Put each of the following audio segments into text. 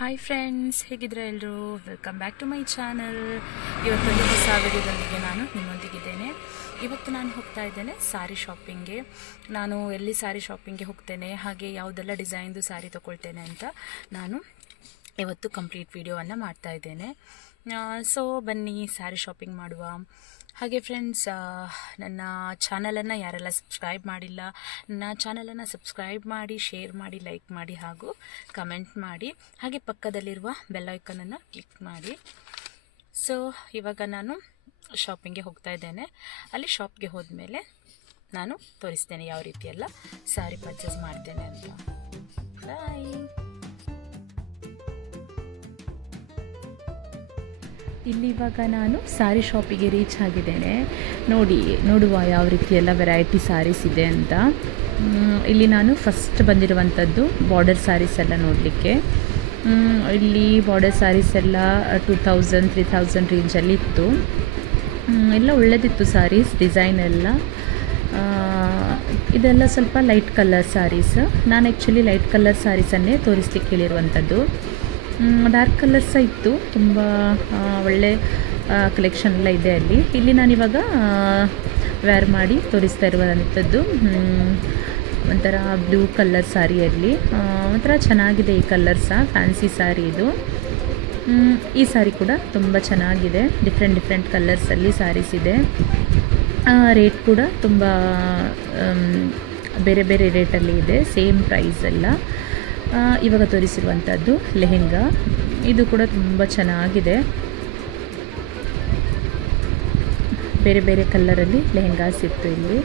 Hi friends, ಹೇಗಿದ್ರೆ ಎಲ್ಲರೂ welcome back to my channel. ಇವತ್ತೊಂದು ಹೊಸ ವಿಡಿಯೋದೊಂದಿಗೆ ನಾನು ನಿಮ್ಮೊಂದಿಗಿದ್ದೇನೆ. ಇವತ್ತು ನಾನು ಹೋಗ್ತಾ ಇದ್ದೇನೆ ಸ್ಯಾರಿ ಶಾಪಿಂಗ್ಗೆ. ನಾನು ಎಲ್ಲಿ ಸ್ಯಾರಿ ಶಾಪಿಂಗ್ಗೆ ಹೋಗ್ತೇನೆ, ಹಾಗೆ ಯಾವುದೆಲ್ಲ ಡಿಸೈನ್ದು ಸ್ಯಾರಿ ತೊಗೊಳ್ತೇನೆ ಅಂತ ನಾನು ಇವತ್ತು ಕಂಪ್ಲೀಟ್ ವಿಡಿಯೋವನ್ನು ಮಾಡ್ತಾ ಇದ್ದೇನೆ. ಸೊ ಬನ್ನಿ ಸ್ಯಾರಿ ಶಾಪಿಂಗ್ ಮಾಡುವ. ಹಾಗೆ ಫ್ರೆಂಡ್ಸ್, ನನ್ನ ಚಾನಲನ್ನು ಯಾರೆಲ್ಲ ಸಬ್ಸ್ಕ್ರೈಬ್ ಮಾಡಿಲ್ಲ, ನನ್ನ ಚಾನಲನ್ನು ಸಬ್ಸ್ಕ್ರೈಬ್ ಮಾಡಿ, ಶೇರ್ ಮಾಡಿ, ಲೈಕ್ ಮಾಡಿ ಹಾಗೂ ಕಮೆಂಟ್ ಮಾಡಿ. ಹಾಗೆ ಪಕ್ಕದಲ್ಲಿರುವ ಬೆಲ್ ಐಕನನ್ನು ಕ್ಲಿಕ್ ಮಾಡಿ. ಸೊ ಇವಾಗ ನಾನು ಶಾಪಿಂಗ್ಗೆ ಹೋಗ್ತಾ ಇದ್ದೇನೆ. ಅಲ್ಲಿ ಶಾಪ್ಗೆ ಹೋದ್ಮೇಲೆ ನಾನು ತೋರಿಸ್ತೇನೆ ಯಾವ ರೀತಿ ಎಲ್ಲ ಸ್ಯಾರಿ ಪರ್ಚೇಸ್ ಮಾಡ್ತೇನೆ ಅಂತ. ಬಾಯ್. ಇಲ್ಲಿ ಇವಾಗ ನಾನು ಸ್ಯಾರಿ ಶಾಪಿಗೆ ರೀಚ್ ಆಗಿದ್ದೇನೆ. ನೋಡುವ ಯಾವ ರೀತಿ ಎಲ್ಲ ವೆರೈಟಿ ಸ್ಯಾರೀಸ್ ಇದೆ ಅಂತ. ಇಲ್ಲಿ ನಾನು ಫಸ್ಟ್ ಬಂದಿರುವಂಥದ್ದು ಬಾರ್ಡರ್ ಸ್ಯಾರೀಸ್ ಎಲ್ಲ ನೋಡಲಿಕ್ಕೆ. ಇಲ್ಲಿ ಬಾರ್ಡರ್ ಸ್ಯಾರೀಸ್ ಎಲ್ಲ 2000-3000 ರೇಂಜಲ್ಲಿ ಇತ್ತು. ಎಲ್ಲ ಒಳ್ಳೆದಿತ್ತು ಸ್ಯಾರೀಸ್, ಡಿಸೈನ್ ಎಲ್ಲ. ಇದೆಲ್ಲ ಸ್ವಲ್ಪ ಲೈಟ್ ಕಲರ್ ಸ್ಯಾರೀಸ್. ನಾನು ಆ್ಯಕ್ಚುಲಿ ಲೈಟ್ ಕಲರ್ ಸ್ಯಾರೀಸನ್ನೇ ತೋರಿಸ್ಲಿಕ್ಕೆ ಹೇಳಿರುವಂಥದ್ದು. ಡಾರ್ಕ್ ಕಲರ್ಸ ಇತ್ತು, ತುಂಬ ಒಳ್ಳೆ ಕಲೆಕ್ಷನ್ ಎಲ್ಲ ಇದೆ ಅಲ್ಲಿ. ಇಲ್ಲಿ ನಾನಿವಾಗ ವೇರ್ ಮಾಡಿ ತೋರಿಸ್ತಾ ಇರುವಂಥದ್ದು ಒಂಥರ ಬ್ಲೂ ಕಲರ್ ಸ್ಯಾರಿಯಲ್ಲಿ. ಒಂಥರ ಚೆನ್ನಾಗಿದೆ ಈ ಕಲರ್ಸ, ಫ್ಯಾನ್ಸಿ ಸ್ಯಾರಿ ಇದು. ಈ ಸ್ಯಾರಿ ಕೂಡ ತುಂಬ ಚೆನ್ನಾಗಿದೆ. ಡಿಫ್ರೆಂಟ್ ಕಲರ್ಸಲ್ಲಿ ಸ್ಯಾರೀಸ್ ಇದೆ. ರೇಟ್ ಕೂಡ ತುಂಬ ಬೇರೆ ಬೇರೆ ರೇಟಲ್ಲಿ ಇದೆ, ಸೇಮ್ ಪ್ರೈಸ್ ಎಲ್ಲ. ಇವಾಗ ತೋರಿಸಿರುವಂಥದ್ದು ಲೆಹೆಂಗಾ. ಇದು ಕೂಡ ತುಂಬ ಚೆನ್ನಾಗಿದೆ. ಬೇರೆ ಬೇರೆ ಕಲರಲ್ಲಿ ಲೆಹೆಂಗಾಸ್ ಇತ್ತು ಇಲ್ಲಿ.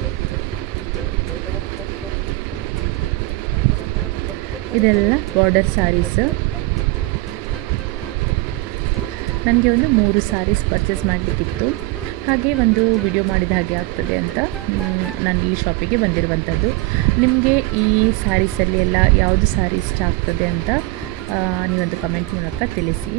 ಇದೆಲ್ಲ ಬಾರ್ಡರ್ ಸ್ಯಾರೀಸ್. ನನಗೆ ಒಂದು 3 ಸ್ಯಾರೀಸ್ ಪರ್ಚೇಸ್ ಮಾಡಲಿಕ್ಕಿತ್ತು. ಹಾಗೆ ಒಂದು ವಿಡಿಯೋ ಮಾಡಿದ ಹಾಗೆ ಆಗ್ತದೆ ಅಂತ ನಾನು ಈ ಶಾಪಿಗೆ ಬಂದಿರುವಂಥದ್ದು. ನಿಮಗೆ ಈ ಸ್ಯಾರೀಸಲ್ಲಿ ಎಲ್ಲ ಯಾವುದು ಸ್ಯಾರಿ ಇಷ್ಟ ಆಗ್ತದೆ ಅಂತ ನೀವೊಂದು ಕಮೆಂಟ್ ಮೂಲಕ ತಿಳಿಸಿ.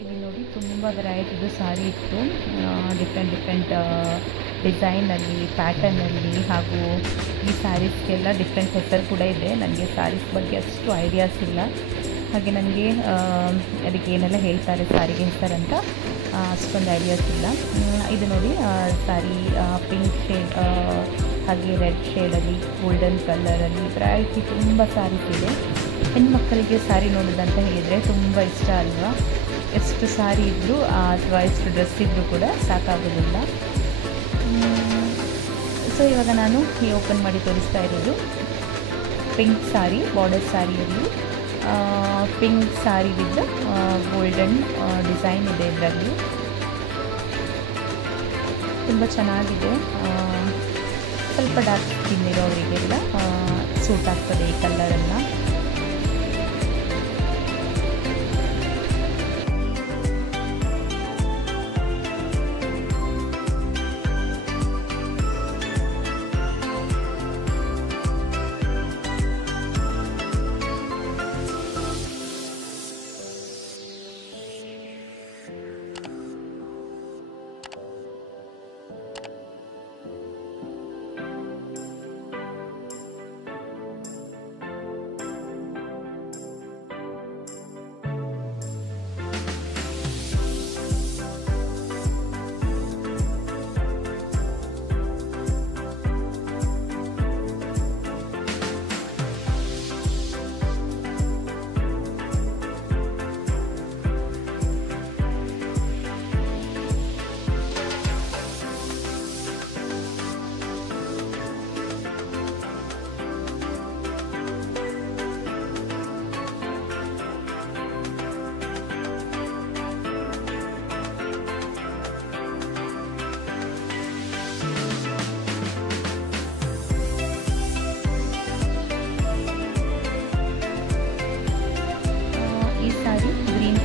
ಇಲ್ಲಿ ನೋಡಿ, ತುಂಬ ವೆರೈಟಿದು ಸ್ಯಾರಿ ಇತ್ತು. ಡಿಫ್ರೆಂಟ್ ಡಿಸೈನಲ್ಲಿ, ಪ್ಯಾಟರ್ನಲ್ಲಿ. ಹಾಗೂ ಈ ಸ್ಯಾರೀಸ್ಗೆಲ್ಲ ಡಿಫ್ರೆಂಟ್ ಹೆಸರು ಕೂಡ ಇದೆ. ನನಗೆ ಸ್ಯಾರೀಸ್ ಬಗ್ಗೆ ಅಷ್ಟು ಐಡಿಯಾಸ್ ಇಲ್ಲ. ಹಾಗೆ ನನಗೆ ಅದಕ್ಕೆ ಏನೆಲ್ಲ ಹೇಳ್ತಾರೆ ಸ್ಯಾರಿಗೆ ಹೆಸರಂತ ಅಷ್ಟೊಂದು ಐಡಿಯಾಸ್ ಇಲ್ಲ. ಇದು ನೋಡಿ, ಸ್ಯಾರಿ ಪಿಂಕ್ ಶೇಡ್ ಹಾಗೆ ರೆಡ್ ಶೇಡಲ್ಲಿ, ಗೋಲ್ಡನ್ ಕಲರಲ್ಲಿ ವೆರೈಟಿ ತುಂಬ ಸ್ಯಾರೀಸ್ ಇದೆ. ಹೆಣ್ಮಕ್ಕಳಿಗೆ ಸ್ಯಾರಿ ನೋಡೋದಂತ ಹೇಳಿದರೆ ತುಂಬ ಇಷ್ಟ ಅಲ್ವಾ? ಎಷ್ಟು ಸ್ಯಾರಿ ಇದ್ದರೂ ಅಥವಾ ಎಷ್ಟು ಡ್ರೆಸ್ ಇದ್ದರೂ ಕೂಡ ಸಾಕಾಗೋದಿಲ್ಲ. ಸೊ ಇವಾಗ ನಾನು ಓಪನ್ ಮಾಡಿ ತೋರಿಸ್ತಾ ಇರೋದು ಪಿಂಕ್ ಸ್ಯಾರಿ, ಬಾರ್ಡರ್ ಸ್ಯಾರಿಯಲ್ಲಿ. Pink saree with golden design ಇದೆ ಇದರಲ್ಲಿ. ತುಂಬ ಚೆನ್ನಾಗಿದೆ. ಸ್ವಲ್ಪ ಡಾರ್ಕ್ ಸ್ಕಿನ್ ಇರೋವರಿಗೆಲ್ಲ ಸೂಟ್ ಆಗ್ತದೆ ಈ ಕಲರೆಲ್ಲ.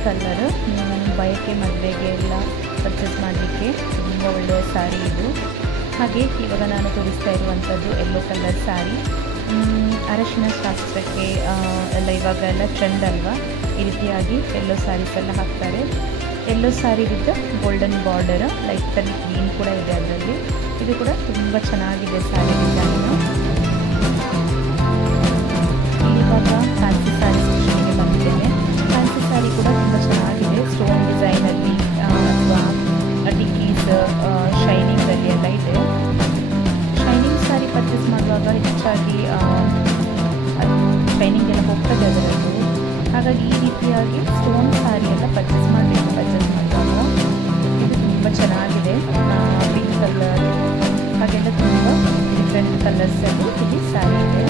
ಕಲರ್, ಬಯಕೆ ಮದುವೆಗೆ ಎಲ್ಲ ಪರ್ಚೇಸ್ ಮಾಡಲಿಕ್ಕೆ ತುಂಬ ಒಳ್ಳೆಯ ಸ್ಯಾರಿ ಇದು. ಹಾಗೆ ಇವಾಗ ನಾನು ತೋರಿಸ್ತಾ ಇರುವಂಥದ್ದು ಯೆಲ್ಲೋ ಕಲರ್ ಸ್ಯಾರಿ. ಅರಶಿನ ಶಾಸ್ತ್ರಕ್ಕೆ ಎಲ್ಲ ಇವಾಗ ಎಲ್ಲ ಟ್ರೆಂಡ್ ಅಲ್ವಾ, ಈ ರೀತಿಯಾಗಿ ಯೆಲ್ಲೋ ಸ್ಯಾರೀಸ್ ಎಲ್ಲ ಹಾಕ್ತಾರೆ. Yellow saree with golden border, ಲೈಟಲ್ಲಿ ಗ್ರೀನ್ ಕೂಡ ಇದೆ ಅದರಲ್ಲಿ. ಇದು ಕೂಡ ತುಂಬ ಚೆನ್ನಾಗಿದೆ ಸ್ಯಾರಿ ಡಿಸೈನು. ಇವಾಗ ಫ್ಯಾನ್ಸಿ ಸ್ಯಾರಿ ಸೆಕ್ಷನ್ಗೆ ಬಂದಿದ್ದೇನೆ. ಫ್ಯಾನ್ಸಿ ಸ್ಯಾರಿ ಕೂಡ ತುಂಬ ಚೆನ್ನಾಗಿದೆ. ಸ್ಟೋನ್ ಡಿಸೈನಲ್ಲಿ ಅಥವಾ ಟಿಕ್ಕೀಸ್ ಶೈನಿಂಗಲ್ಲಿ ಎಲ್ಲ ಇದೆ. ಶೈನಿಂಗ್ ಸ್ಯಾರಿ ಪರ್ಚೇಸ್ ಮಾಡುವಾಗ ಹೆಚ್ಚಾಗಿ ಶೈನಿಂಗ್ ಎಲ್ಲ ಹೋಗ್ತದೆ ಅದರದ್ದು. ಹಾಗಾಗಿ ಈ ರೀತಿಯಾಗಿ ಸ್ಟೋನ್ ಸ್ಯಾರಿ ಎಲ್ಲ ಪರ್ಚೇಸ್ ಮಾಡಬೇಕು ಪರ್ಚೇಸ್ ಮಾಡುವಾಗ. ಇದು ತುಂಬ ಚೆನ್ನಾಗಿದೆ. ಪಿಂಕ್ ಕಲರ್ ಹಾಗೆಲ್ಲ ತುಂಬ ಡಿಫ್ರೆಂಟ್ ಕಲರ್ಸಲ್ಲಿ ಇಲ್ಲಿ ಸ್ಯಾರಿ ಇದೆ.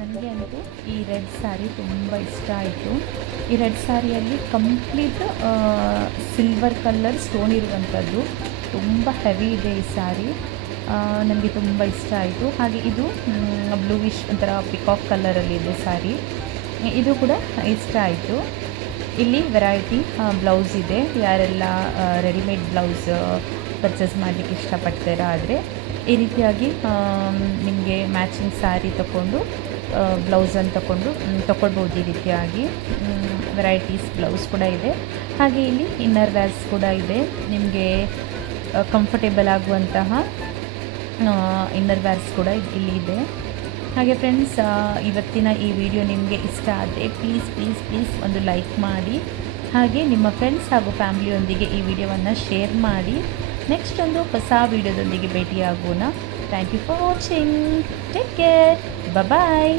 ನನಗೆ ಅಂತೂ ಈ ರೆಡ್ ಸ್ಯಾರಿ ತುಂಬ ಇಷ್ಟ ಆಯಿತು. ಈ ರೆಡ್ ಸ್ಯಾರಿಯಲ್ಲಿ ಕಂಪ್ಲೀಟ್ ಸಿಲ್ವರ್ ಕಲರ್ ಸ್ಟೋನ್ ಇರುವಂಥದ್ದು, ತುಂಬ ಹೆವಿ ಇದೆ ಈ ಸ್ಯಾರಿ. ನನಗೆ ತುಂಬ ಇಷ್ಟ ಆಯಿತು. ಹಾಗೆ ಇದು ಬ್ಲೂವಿಶ್ ಒಂಥರ ಪಿಕಾಕ್ ಕಲರಲ್ಲಿದೆ ಸ್ಯಾರಿ, ಇದು ಕೂಡ ಇಷ್ಟ ಆಯಿತು. ಇಲ್ಲಿ ವೆರೈಟಿ ಬ್ಲೌಸ್ ಇದೆ. ಯಾರೆಲ್ಲ ರೆಡಿಮೇಡ್ ಬ್ಲೌಸ್ ಪರ್ಚೇಸ್ ಮಾಡಲಿಕ್ಕೆ ಇಷ್ಟಪಡ್ತೀರಾ ಆದರೆ ಈ ರೀತಿಯಾಗಿ ನಿಮಗೆ ಮ್ಯಾಚಿಂಗ್ ಸ್ಯಾರಿ ತಗೊಂಡು ಬ್ಲೌಸನ್ನು ತಗೊಳ್ಬೋದು. ಈ ರೀತಿಯಾಗಿ ವೆರೈಟೀಸ್ ಬ್ಲೌಸ್ ಕೂಡ ಇದೆ. ಹಾಗೆ ಇಲ್ಲಿ ಇನ್ನರ್ ವ್ಯಾರ್ಸ್ ಕೂಡ ಇದೆ, ನಿಮಗೆ ಕಂಫರ್ಟೇಬಲ್ ಆಗುವಂತಹ ಇನ್ನರ್ ವ್ಯಾರ್ಸ್ ಕೂಡ ಇಲ್ಲಿ ಇದೆ. ಹಾಗೆ ಫ್ರೆಂಡ್ಸ್, ಇವತ್ತಿನ ಈ ವಿಡಿಯೋ ನಿಮಗೆ ಇಷ್ಟ ಆದರೆ ಪ್ಲೀಸ್ ಒಂದು ಲೈಕ್ ಮಾಡಿ, ಹಾಗೆ ನಿಮ್ಮ ಫ್ರೆಂಡ್ಸ್ ಹಾಗೂ ಫ್ಯಾಮಿಲಿಯೊಂದಿಗೆ ಈ ವಿಡಿಯೋವನ್ನು ಶೇರ್ ಮಾಡಿ. ನೆಕ್ಸ್ಟ್ ಒಂದು ಹೊಸ ವಿಡಿಯೋದೊಂದಿಗೆ ಭೇಟಿಯಾಗೋಣ. Thank you for watching. Take care. Bye.